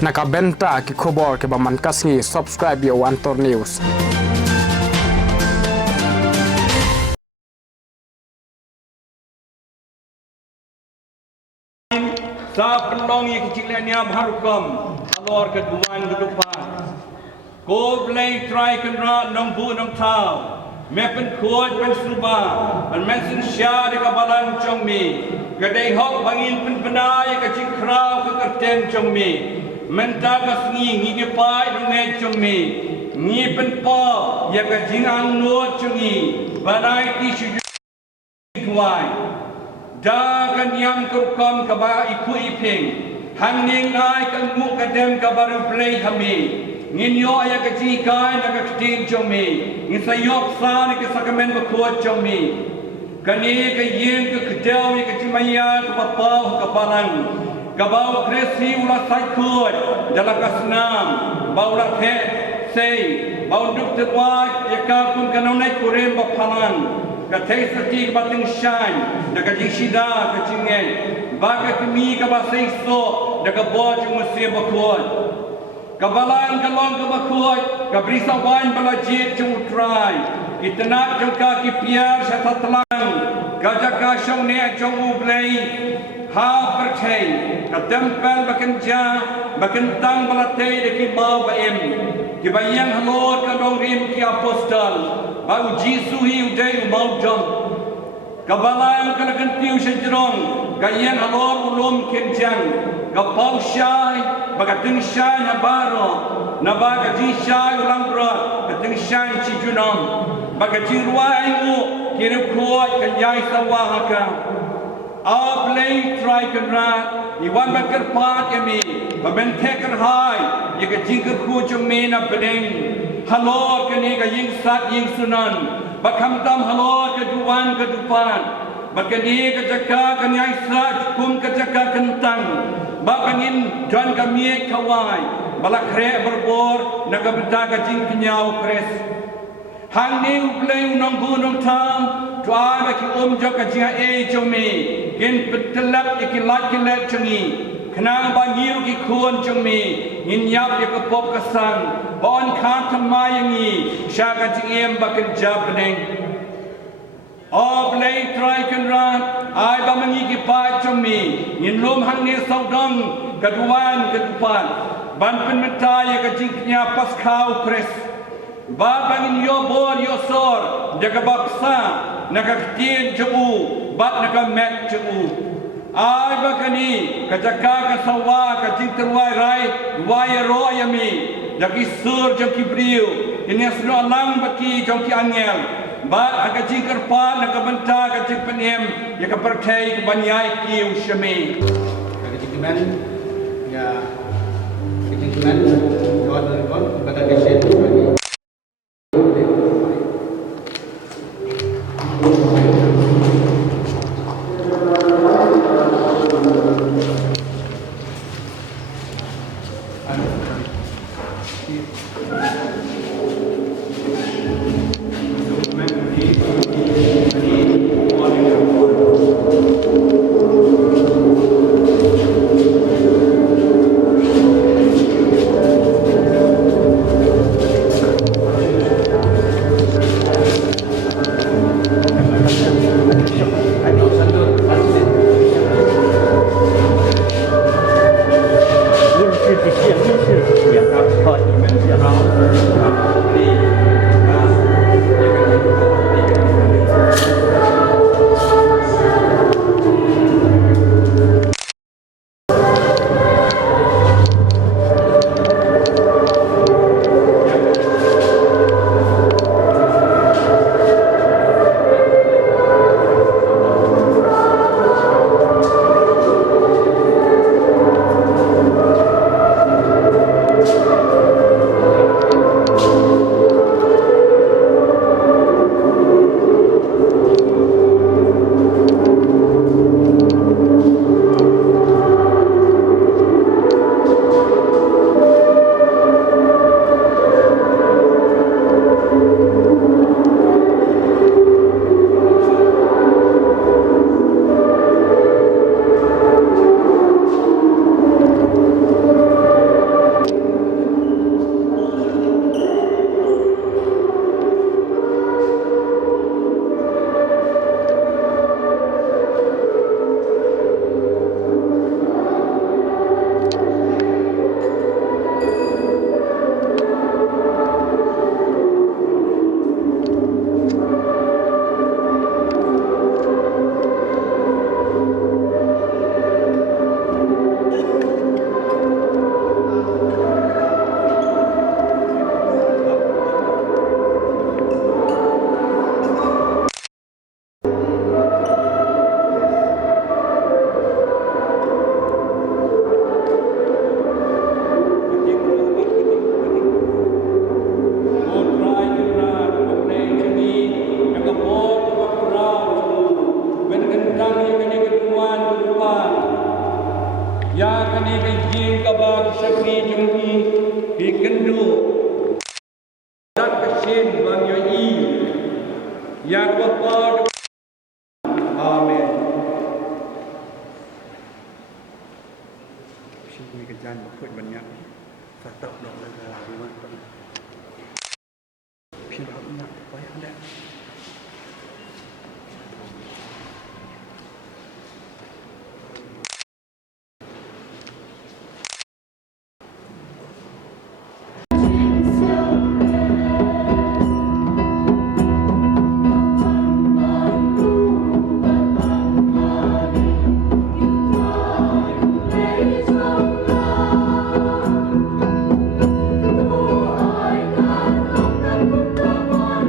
Nakabenta ki khobor ke baman kasngi subscribe yo Antor News. Sa penong yang kecilnya bharukam alor keduan kedupan ko blai try kenra nong bu nong tau me pen khoi pen suba an men sin sha de ka balan chong mi gadai hok bangin pen penai ka ching krau ka kerten chong mi men ta ka sngi ngi ke pai dong ne chong mi ngi pen po ya ka jing ang no chong mi banai ti shu tuai da kan yang kurkom kaba iku iping hangning ai kan mu kadem kabaru play kami ngin yo aya ka ji kai na ka tin chomi ngin sayok sa ni ka sakamen ba ko chomi kani ka yin ka kdau ni ka chimaya ka papau ka balang kabau kresi ula sai khoi dala kasnam baula the sei bau duk te wa ya ka kun kanonai kurem ba phalan ka thei sati ka ting shine na ka jishida ka chingen ba ka tmi ka ba sei so na ka bo chung se ba khoi ka balan ka long ka ba khoi ka brisa wain bala jit chung try itna chung ka ki piar sa tatlang ka jaka shong ne chung u blai ha per thei ka tempel ba kan ja ba kan tang bala thei de ki mau ba em ki ba yang halor ka dong rim ki apostol Bau Jisu hiu day mau jom. Kabalang kana kentiu sejrong. Gayang alor ulum kenjang. Kapau syai bagating syai na baro. Na baga ji syai ulang bro. Kating syai ci junam. Baga ji ruai u kiri kuat kenyai sawahaka. Ablay try kenrat. Iwan bakar pat yami. Babenteker hai. Yaka jingker ku jumena bedeng. Halor kini ka ying sat ying sunan bakam tam halor ka duan ka dupan bakani ka jaka kanyai sat kum ka jaka kentang bakangin jan ka miet kawai balakre berbor nakabenta ka jing kenyau kres hang ni uplay unang gunong tam tuan ba ki jaka jia e jomi gen petelap iki lat ki let changi kenang ba ngiu ki kuon chumi ngin yap ya ka pop kasang bon khan thamayingi shaga jiem bakin jabneng oblay try kan ran ai ba mangi ki pa chumi ngin lum hang ni saudang kaduan kadupan ban pen meta ya ka jingnya pas khau kres ba bangin yo bor yo sor jaga baksa naga tien jubu bat naga met jubu ai bakani kajaka ka sawa ka jinterwai rai wai royami jaki sur jaki brio ini asno lang baki jaki angel ba aga jingker pa na ka benta ka jingpenem ya ka perthai ka banyai ki ushami ka jingmen ya jingmen jawab dari kon kata desen Ya kami bijin kabar syakri jumhi bikendu dat kesin bang yoi. Ya kuat. Amin. Sini kerjaan buat banyak. Tetap dong negara di mana. Siapa nak bayar dah. Hãy subscribe cho kênh Ghiền Mì Gõ để không bỏ lỡ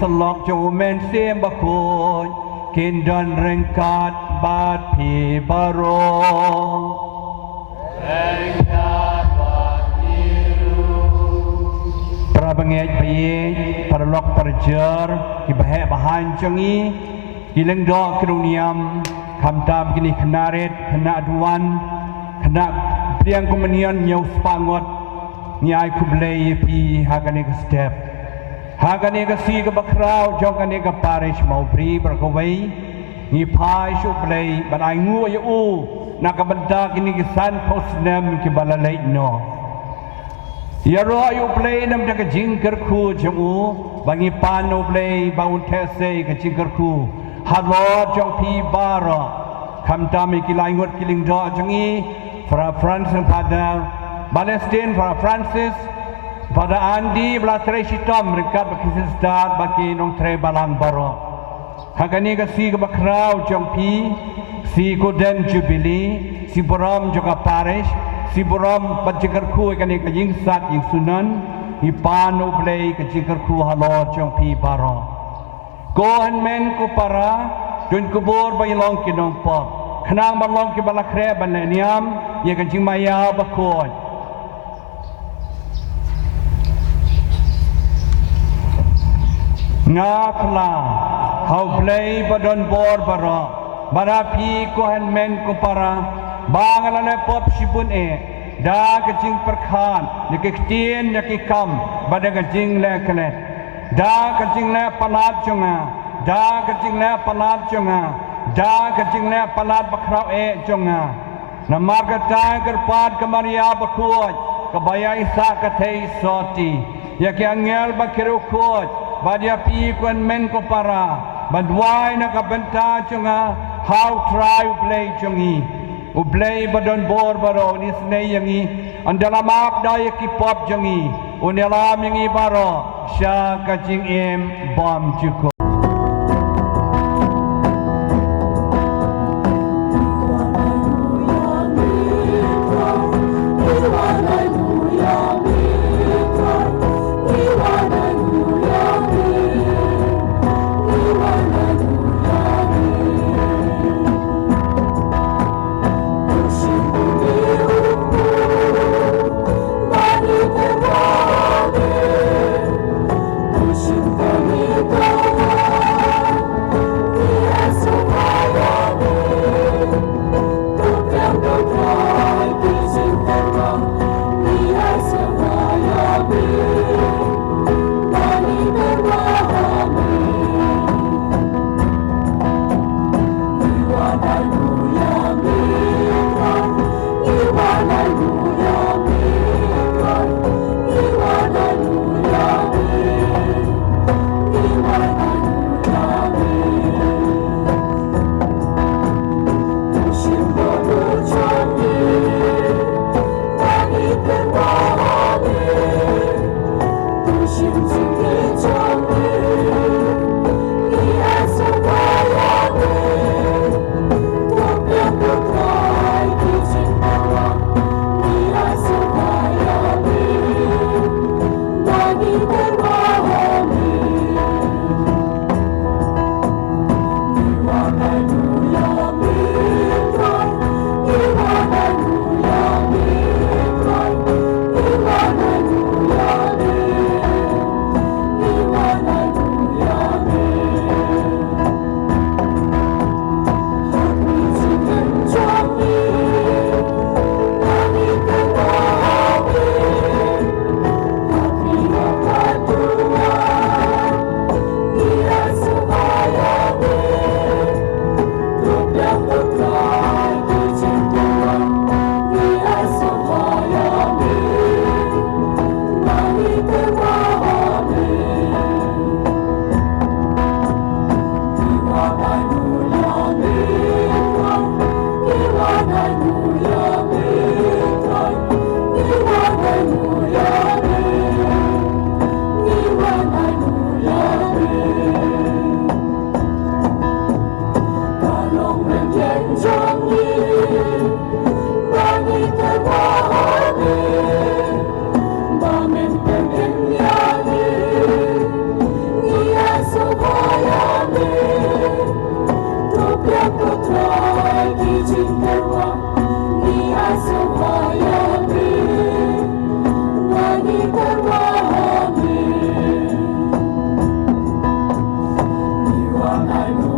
สลอกจูเมนเสียมบะโคยกินดันเร่งกาดบาดผีบาโรประบังเอกไปประลอกประเจอร์กิบแห่บหันจังอีกิเลงดอกกรุงนิยมคำตามกินิขนาเรศขณะดวนขณะเปลี่ยนกุมเนียนเยาวสปางดยายคุบเลยปีหากันเอกสเตปหากันเอกสีกับคราวจงกันเอกปาริชมาปรีประกวัยนี่พายชุบเลยบันไองูยูนักบันดากินิกสันโพสเนมกิบาลเลยโนยารอยูเพลย์นำจากจิงกร์คูจมูบางอีปานโนเพลย์บางอุนเทเซกับจิงกร์คูฮัลโหลจงพีบาระคำตามกิลายงดกิลิงดอจังอีฟราฟรานซ์พาดาบาเลสตินฟราฟรานซิสพาดาอันดีบลาเทรชิตอมริกัดบักซิสตาร์บักีนองเทรบาลังบาระหากนี้ก็สีกับคราวจงพีสีโกเดนจูบิลีสีบรอมจงกับปาริชsi boram pajikar khu kan ka jing sat ing sunan hi panu play ka jikar khu halo chong pi baro ko han men ko para dun kubur ba long ki nong pa khnang ba long ki bala khre ban ne niam ye ka jing maya ba khoi nga khla how play ba don bor baro bara pi ko han men ko para bang alane pop sipun da kecing perkhan nikitien nikikam bada kecing le kene da kecing le panat chunga da kecing le panat chunga da kecing le panat bakrau chunga namar kata kerpat kemaria bakuat kebaya isa kathei soti ya ke angel bakiru khot badia pi kuen men ko para badwai na kabenta chunga how try play chungi ublay badon bor baro ni snei yangi andalam ap dai ki pop jangi unelam yangi baro sha kaching em bom chuko Go ได้รู้